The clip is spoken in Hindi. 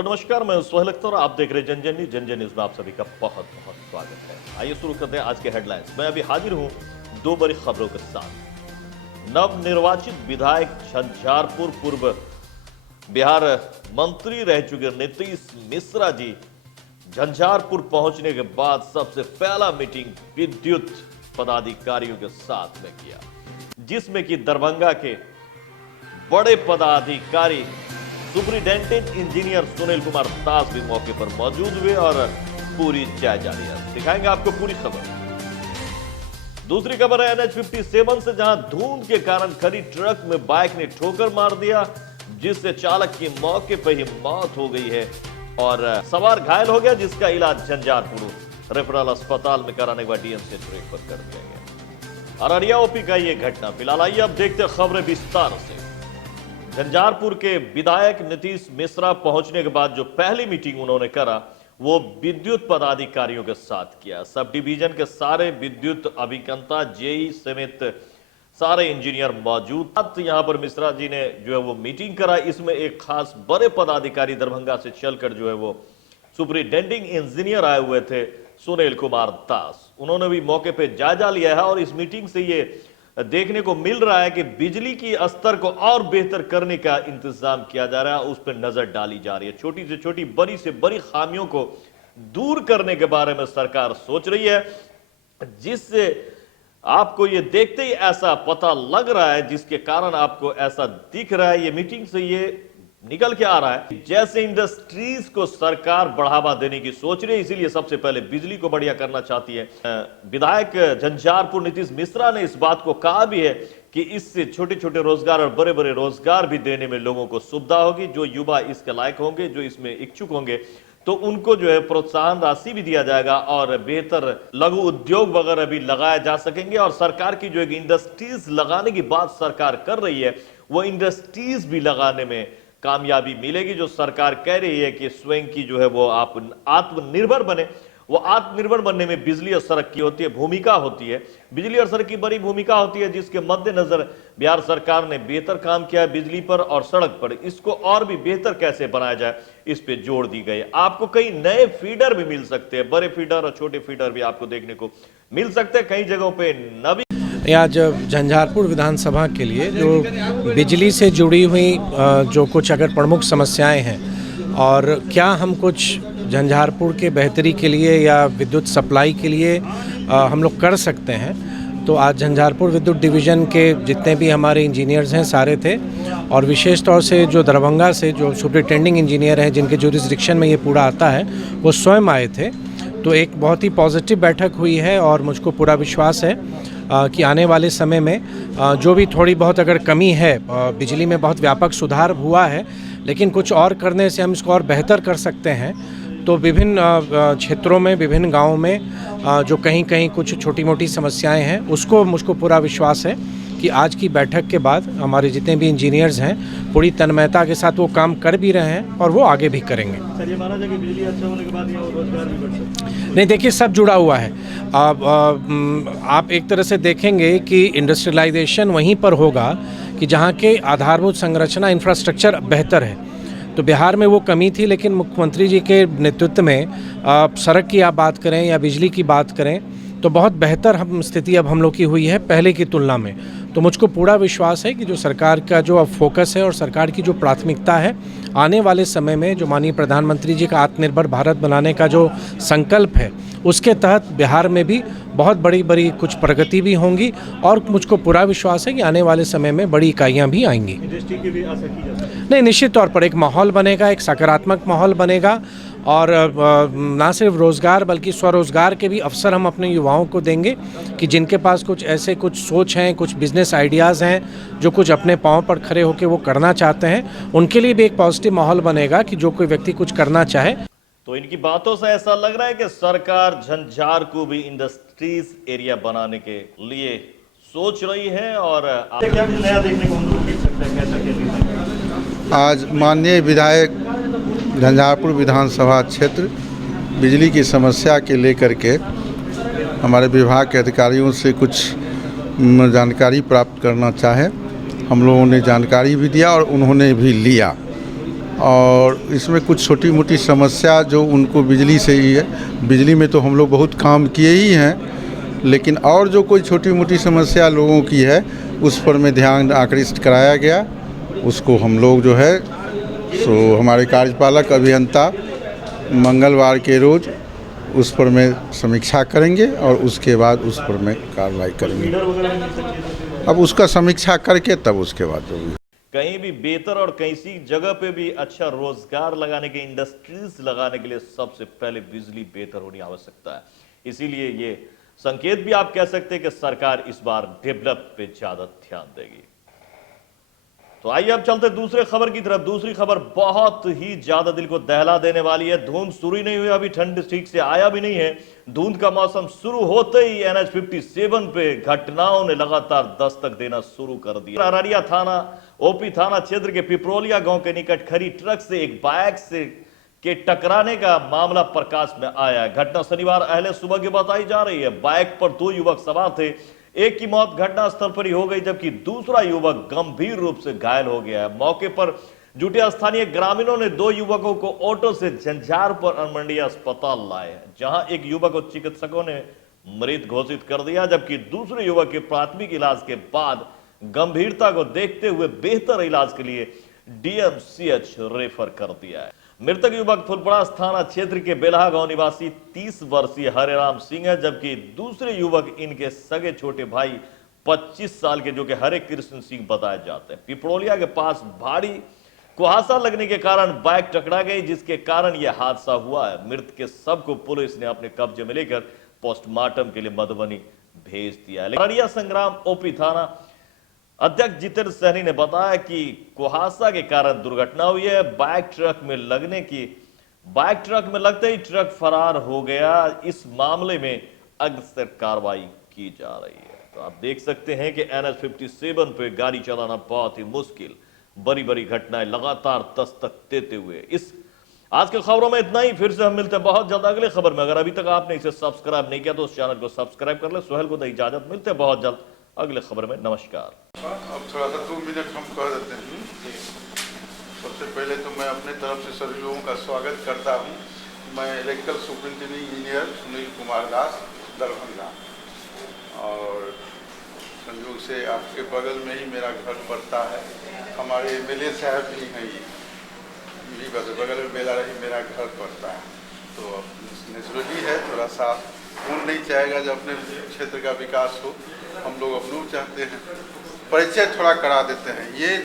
हेलो नमस्कार, मैं सोहेल अख्तर और आप देख रहे हैं जन जन न्यूज में आप सभी का बहुत बहुत स्वागत है। आइए शुरू करते हैं आज के हेडलाइंस। मैं अभी हाजिर हूं दो बड़ी खबरों के साथ। नवनिर्वाचित विधायक झंझारपुर पूर्व बिहार मंत्री रह चुके नीतीश मिश्रा जी झंझारपुर पहुंचने के बाद सबसे पहला मीटिंग विद्युत पदाधिकारियों के साथ में किया, जिसमें कि दरभंगा के बड़े पदाधिकारी सुपरिटेंडेंट इंजीनियर सुनील कुमार दास भी मौके पर मौजूद हुए और पूरी जायजा लिया। दिखाएंगे आपको पूरी खबर। दूसरी खबर है NH57 से, जहां धुंध के कारण खड़ी ट्रक में बाइक ने ठोकर मार दिया, जिससे चालक की मौके पर ही मौत हो गई है और सवार घायल हो गया, जिसका इलाज झंझारपुर रेफरल अस्पताल में कराने के बाद DMC रेफर कर दिया गया। अररिया ओपी का यह घटना। फिलहाल आइए अब देखते हैं खबरें विस्तार से। झंझारपुर के विधायक नीतीश मिश्रा पहुंचने के बाद जो पहली मीटिंग उन्होंने करा वो विद्युत पदाधिकारियों के साथ किया। सब डिवीजन के सारे विद्युत अभियंता, जेई समेत सारे इंजीनियर मौजूद। यहां पर मिश्रा जी ने जो है वो मीटिंग करा। इसमें एक खास बड़े पदाधिकारी दरभंगा से चलकर जो है वो सुपरिटेंडिंग इंजीनियर आए हुए थे, सुनील कुमार दास। उन्होंने भी मौके पर जायजा लिया है और इस मीटिंग से ये देखने को मिल रहा है कि बिजली की स्तर को और बेहतर करने का इंतजाम किया जा रहा है, उस पर नजर डाली जा रही है। छोटी से छोटी, बड़ी से बड़ी खामियों को दूर करने के बारे में सरकार सोच रही है, जिससे आपको ये देखते ही ऐसा पता लग रहा है, जिसके कारण आपको ऐसा दिख रहा है। ये मीटिंग से ये निकल के आ रहा है जैसे इंडस्ट्रीज को सरकार बढ़ावा देने की सोच रही है, इसीलिए सबसे पहले बिजली को बढ़िया करना चाहती है। विधायक झंझारपुर नीतीश मिश्रा ने इस बात को कहा भी है कि इससे छोटे छोटे रोजगार और बड़े बड़े रोजगार भी देने में लोगों को सुविधा होगी। जो युवा इसके लायक होंगे, जो इसमें इच्छुक होंगे, तो उनको जो है प्रोत्साहन राशि भी दिया जाएगा और बेहतर लघु उद्योग वगैरह भी लगाए जा सकेंगे। और सरकार की जो एक इंडस्ट्रीज लगाने की बात सरकार कर रही है, वो इंडस्ट्रीज भी लगाने में कामयाबी मिलेगी। जो सरकार कह रही है कि स्वयं की जो है वो आप आत्मनिर्भर बने, वो आत्मनिर्भर बनने में बिजली और सड़क की होती है भूमिका होती है। बिजली और सड़क की बड़ी भूमिका होती है, जिसके मद्देनजर बिहार सरकार ने बेहतर काम किया है बिजली पर और सड़क पर। इसको और भी बेहतर कैसे बनाया जाए, इस पे जोर दी गई है। आपको कई नए फीडर भी मिल सकते हैं, बड़े फीडर और छोटे फीडर भी आपको देखने को मिल सकते हैं। कई जगहों पे नवी आज झंझारपुर विधानसभा के लिए जो बिजली से जुड़ी हुई जो कुछ अगर प्रमुख समस्याएं हैं और क्या हम कुछ झंझारपुर के बेहतरी के लिए या विद्युत सप्लाई के लिए हम लोग कर सकते हैं, तो आज झंझारपुर विद्युत डिवीज़न के जितने भी हमारे इंजीनियर्स हैं सारे थे, और विशेष तौर से जो दरभंगा से जो सुपरिटेंडिंग इंजीनियर हैं जिनके जुरिसडिक्शन में ये पूरा आता है, वो स्वयं आए थे। तो एक बहुत ही पॉजिटिव बैठक हुई है और मुझको पूरा विश्वास है कि आने वाले समय में जो भी थोड़ी बहुत अगर कमी है, बिजली में बहुत व्यापक सुधार हुआ है, लेकिन कुछ और करने से हम इसको और बेहतर कर सकते हैं। तो विभिन्न क्षेत्रों में, विभिन्न गांवों में जो कहीं कहीं कुछ छोटी मोटी समस्याएं हैं, उसको मुझको पूरा विश्वास है कि आज की बैठक के बाद हमारे जितने भी इंजीनियर्स हैं पूरी तन्मयता के साथ वो काम कर भी रहे हैं और वो आगे भी करेंगे। सर, ये माना जाए कि बिजली अच्छा होने के बाद यहाँ रोजगार भी बढ़ सकता है? नहीं, देखिए सब जुड़ा हुआ है। आप एक तरह से देखेंगे कि इंडस्ट्रियलाइजेशन वहीं पर होगा कि जहाँ के आधारभूत संरचना इंफ्रास्ट्रक्चर बेहतर है। तो बिहार में वो कमी थी, लेकिन मुख्यमंत्री जी के नेतृत्व में सड़क की आप बात करें या बिजली की बात करें तो बहुत बेहतर हम स्थिति अब हम लोग की हुई है पहले की तुलना में। तो मुझको पूरा विश्वास है कि जो सरकार का जो अब फोकस है और सरकार की जो प्राथमिकता है, आने वाले समय में जो माननीय प्रधानमंत्री जी का आत्मनिर्भर भारत बनाने का जो संकल्प है, उसके तहत बिहार में भी बहुत बड़ी बड़ी कुछ प्रगति भी होंगी और मुझको पूरा विश्वास है कि आने वाले समय में बड़ी इकाइयाँ भी आएंगी। इंडस्ट्री की भी आशा की जा सकती है? नहीं, निश्चित तौर पर एक माहौल बनेगा, एक सकारात्मक माहौल बनेगा और ना सिर्फ रोज़गार बल्कि स्वरोज़गार के भी अवसर हम अपने युवाओं को देंगे कि जिनके पास कुछ ऐसे कुछ सोच हैं, कुछ बिजनेस आइडियाज़ हैं, जो कुछ अपने पाँव पर खड़े होकर वो करना चाहते हैं, उनके लिए भी एक पॉजिटिव माहौल बनेगा कि जो कोई व्यक्ति कुछ करना चाहे। तो इनकी बातों से ऐसा लग रहा है कि सरकार झंझार को भी इंडस्ट्रीज एरिया बनाने के लिए सोच रही है। और क्या नया देखने को हम लोग देख सकते हैं, कैसा क्या? आज माननीय विधायक झंझारपुर विधानसभा क्षेत्र बिजली की समस्या के लेकर के हमारे विभाग के अधिकारियों से कुछ जानकारी प्राप्त करना चाहे। हम लोगों ने जानकारी भी दिया और उन्होंने भी लिया और इसमें कुछ छोटी मोटी समस्या जो उनको बिजली से ही है। बिजली में तो हम लोग बहुत काम किए ही हैं, लेकिन और जो कोई छोटी मोटी समस्या लोगों की है उस पर में ध्यान आकृष्ट कराया गया। उसको हम लोग जो है सो हमारे कार्यपालक अभियंता मंगलवार के रोज़ उस पर में समीक्षा करेंगे और उसके बाद उस पर में कार्रवाई करेंगे। अब उसका समीक्षा करके तब उसके बाद होगी। कहीं भी बेहतर और किसी जगह पे भी अच्छा रोजगार लगाने के, इंडस्ट्रीज लगाने के लिए सबसे पहले बिजली बेहतर होनी आवश्यकता है। इसीलिए ये संकेत भी आप कह सकते हैं कि सरकार इस बार डेवलप पे ज्यादा ध्यान देगी। तो आइए अब चलते दूसरे खबर की तरफ। दूसरी खबर बहुत ही ज्यादा दिल को दहला देने वाली है। धुंध शुरू ही नहीं हुई, अभी ठंड ठीक से आया भी नहीं है। धुंध का मौसम शुरू होते ही NH 57 पे घटनाओं ने लगातार दस्तक देना शुरू कर दिया। अररिया थाना OP थाना क्षेत्र के पिपरोलिया गांव के निकट खड़ी ट्रक से एक बाइक से के टकराने का मामला प्रकाश में आया है। घटना शनिवार अहले सुबह की बताई जा रही है। बाइक पर 2 युवक सवार थे। एक की मौत घटनास्थल पर ही हो गई, जबकि दूसरा युवक गंभीर रूप से घायल हो गया है। मौके पर जुटे स्थानीय ग्रामीणों ने 2 युवकों को ऑटो से झंझारपुर अनुमंडलीय अस्पताल लाए हैं, जहां एक युवक को चिकित्सकों ने मृत घोषित कर दिया, जबकि दूसरे युवक के प्राथमिक इलाज के बाद गंभीरता को देखते हुए बेहतर इलाज के लिए DMCH रेफर कर दिया है। मृतक युवक फुलपड़ा थाना क्षेत्र के बेलहा गांव निवासी 30 वर्षीय हरेराम सिंह है, जबकि दूसरे युवक इनके सगे छोटे भाई 25 साल के जो कि हरे कृष्ण सिंह बताए जाते हैं। पिपरोलिया के पास भारी कुहासा लगने के कारण बाइक टकरा गई, जिसके कारण यह हादसा हुआ है। मृत के शव को पुलिस ने अपने कब्जे में लेकर पोस्टमार्टम के लिए मधुबनी भेज दिया है। अररिया संग्राम OP थाना अध्यक्ष जितेंद्र सहनी ने बताया कि कुहासा के कारण दुर्घटना हुई है। बाइक ट्रक में लगते ही ट्रक फरार हो गया। इस मामले में अग्रसर कार्रवाई की जा रही है। तो आप देख सकते हैं कि NH 57 पे गाड़ी चलाना बहुत ही मुश्किल, बड़ी बड़ी घटनाएं लगातार दस्तक देते हुए। इस आज के खबरों में इतना ही। फिर से हम मिलते हैं बहुत जल्द अगले खबर में। अगर अभी तक आपने इसे सब्सक्राइब नहीं किया तो उस चैनल को सब्सक्राइब कर ले। सोहेल को दे इजाजत, मिलते हैं बहुत जल्द अगले खबर में। नमस्कार। अब थोड़ा सा 2 मिनट हम कह देते हैं। सबसे पहले तो मैं अपने तरफ से सभी लोगों का स्वागत करता हूं। मैं electrical superintending engineer Sunil Kumar Das, Darbhanga, और संयोग से आपके बगल में ही मेरा घर पड़ता है। हमारे MLA साहब भी हैं, यही बस बगल में बेला रही मेरा घर पड़ता है। तो नेचुरली है, थोड़ा सा कौन नहीं चाहेगा जब अपने क्षेत्र का विकास हो। हम लोग अपनों चाहते हैं। परिचय थोड़ा करा देते हैं। ये